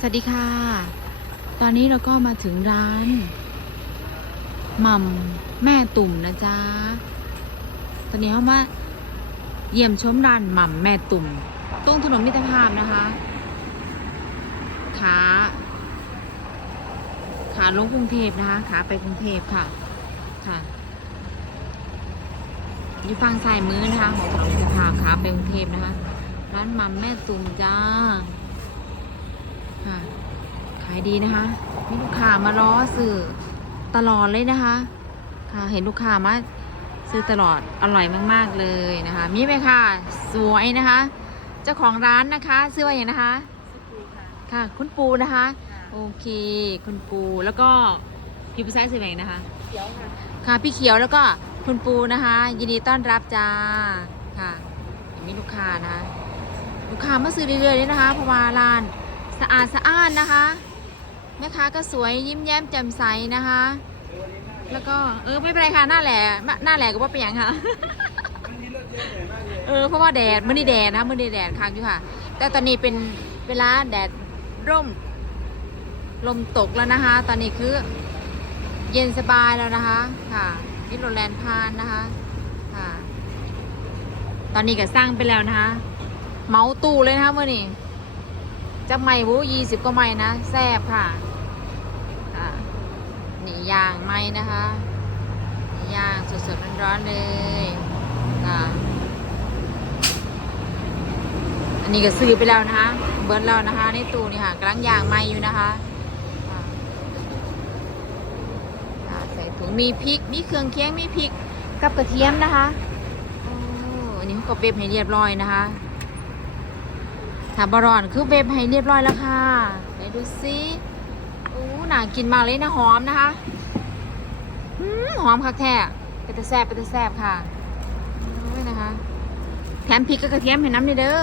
สวัสดีค่ะ ตอนนี้เราก็มาถึงร้านหม่ำแม่ตุ่มนะจ๊ะ ตอนนี้เขามาเยี่ยมชมร้านหม่ำแม่ตุ่ม ตรงถนนมิตรภาพนะคะขาขาลงกรุงเทพนะคะขาไปกรุงเทพค่ะ ค่ะอยู่ฝั่งซ้ายมือนะคะของถนนมิตรภาพขาไปกรุงเทพนะคะ ร้านหม่ำแม่ตุ่มจ้า ค่ะ ขายดีนะคะ มีลูกค้ามาล้อซื้อตลอดเลยนะคะ ค่ะ เห็นลูกค้ามาซื้อตลอด อร่อยมาก ๆ เลยนะคะ มีไหมค่ะ สวยนะคะ เจ้าของร้านนะคะซื้อว่าอย่างนะคะค่ะ คุณปูนะคะ โอเค คุณปู แล้วก็พี่ผู้ชายซื้อไหนนะคะ เขียวค่ะ ค่ะ พี่เขียวแล้วก็คุณปูนะคะ ยินดีต้อนรับจ้า ค่ะมีลูกค้านะคะลูกค้ามาซื้อเรื่อยๆเลยนะคะ เพราะว่าร้าน สะอาดสะอ้านนะคะ แม่ค้าก็สวยยิ้มแย้มแจ่มใสนะคะ แล้วก็เออไม่เป็นไรค่ะหน้าแหล่หน้าแหล่ก็ว่าเป็นอย่างค่ะเออเพราะว่าแดดมื่อนี้แดดนะมื่อนี้แดดค้างอยู่ค่ะ แต่ตอนนี้เป็นเวลาแดดร่ม ลมตกแล้วนะคะ ตอนนี้คือ เย็นสบายแล้วนะคะค่ะนิโรแลนด์พานนะคะค่ะ ตอนนี้ก็สร้างไปแล้วนะคะ เมาตู้เลยนะคะเมื่อนี้ จะใหม่วูยี่สิบก็ใหม่นะแซ่บค่ะนี่ย่างไหมนะคะนี่ย่างสดๆร้อนๆเลยค่ะอันนี้ก็ซื้อไปแล้วนะคะ เบิร์นแล้วนะคะ ในตู้นี่ค่ะกำลังย่างไหมอยู่นะคะค่ะอะใส่ถุงมีพริกมีเครื่องเคียงมีพริกกับกระเทียมนะคะโอ้อันนี้เขาก็เว็บให้เรียบร้อยนะคะ ถาบารอนคือเว็บให้เรียบร้อยแล้วค่ะไปดูซิอู้น่ากินมากเลยนะหอมนะคะอืมหอมคักแท้เป็นตะแซบเป็นตะแซบค่ะโอ้ยนะคะ แถมพริกกับกระเทียมให้น้ำนี่เด้อ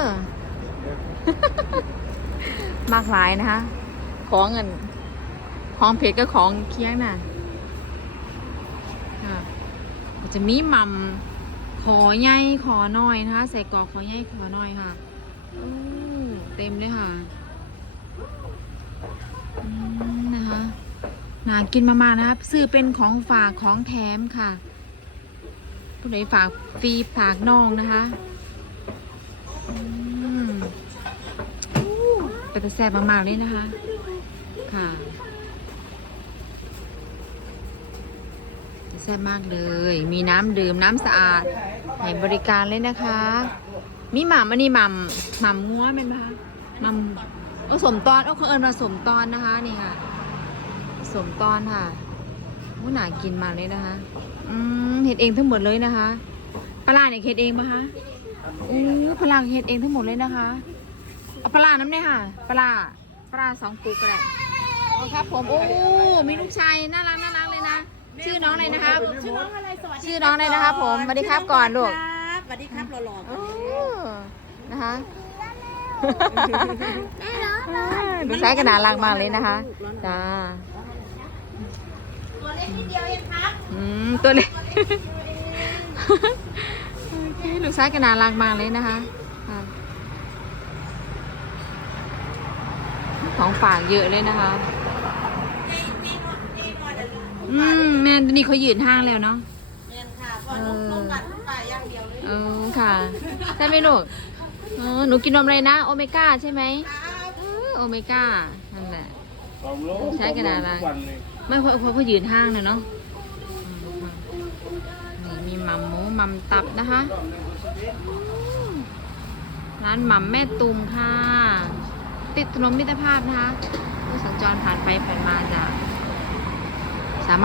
มากหลายนะคะ ของเงิน ของเผ็ดกับของเคี้ยงน่ะค่ะก็จะมีหม่ำขอใหญ่ขอน้อยนะคะ ใส่กรอกขอใหญ่ขอน้อยค่ะ โอ้เต็มเลยค่ะอืมนะคะน่ากินมากๆนะครับซื้อเป็นของฝากของแถมค่ะผู้ใดฝากฟรีฝากน้องนะคะอืมอู้เป็นตะแซ่บมากๆเลยนะคะ ค่ะแซ่บมากเลย มีน้ำดื่มน้ำสะอาดให้บริการเลยนะคะ มีหม่ำอันนี้หม่ำหม่ำงัวเป็นไหมคะหม่ำเอาสมตอนเอาเขาเอิญมาสมตอนนะคะ นี่ค่ะ สมตอนค่ะมูหนากินมากเลยนะคะ อืมเห็ดเองทั้งหมดเลยนะคะปลาเนี่ยเห็ดเองไหมคะอู้ปลาเห็ดเองทั้งหมดเลยนะคะเอาปลาน้ำเนี่ยค่ะปลาปลาสองปุกก็ได้เอาครับผมโอ้มีลูกชายน่ารักน่ารักเลยนะ ชื่อน้องอะไรนะคะชื่อน้องอะไรสวัสดีชื่อน้องอะไรนะคะ ผมสวัสดีครับก่อนลูก สวัสดีครับหล่อๆโอ้นะคะแม่ร้องดูใช้กระดาษลังมากเลยนะคะจ้าตัวเล็กนิดเดียวเองครับอืมตัวเล็กโอเคลูกซ้ายกระดาษลังมากเลยนะคะค่ะของฝากเยอะเลยนะคะอืมแม่ตอนนี้เขายืนห้างแล้วเนาะแม่นค่ะพอ ค่ะ ใช่ไหมลูกเออหนูกินนมอะไรนะ โอเมก้าใช่ไหมเออโอเมก้านั่นแหละ สองโลใช้กระดาษอะไรทุวันเลยไม่เพราะเพราะเพราะยืนห้างเลยเนาะอืมนี่มีหม่ำหมูหม่ำตับนะคะ ร้านหม่ำแม่ตุ่มค่ะ ติดถนนมิตรภาพนะคะผู้สัญจรผ่านไปผ่านมาจ้ะ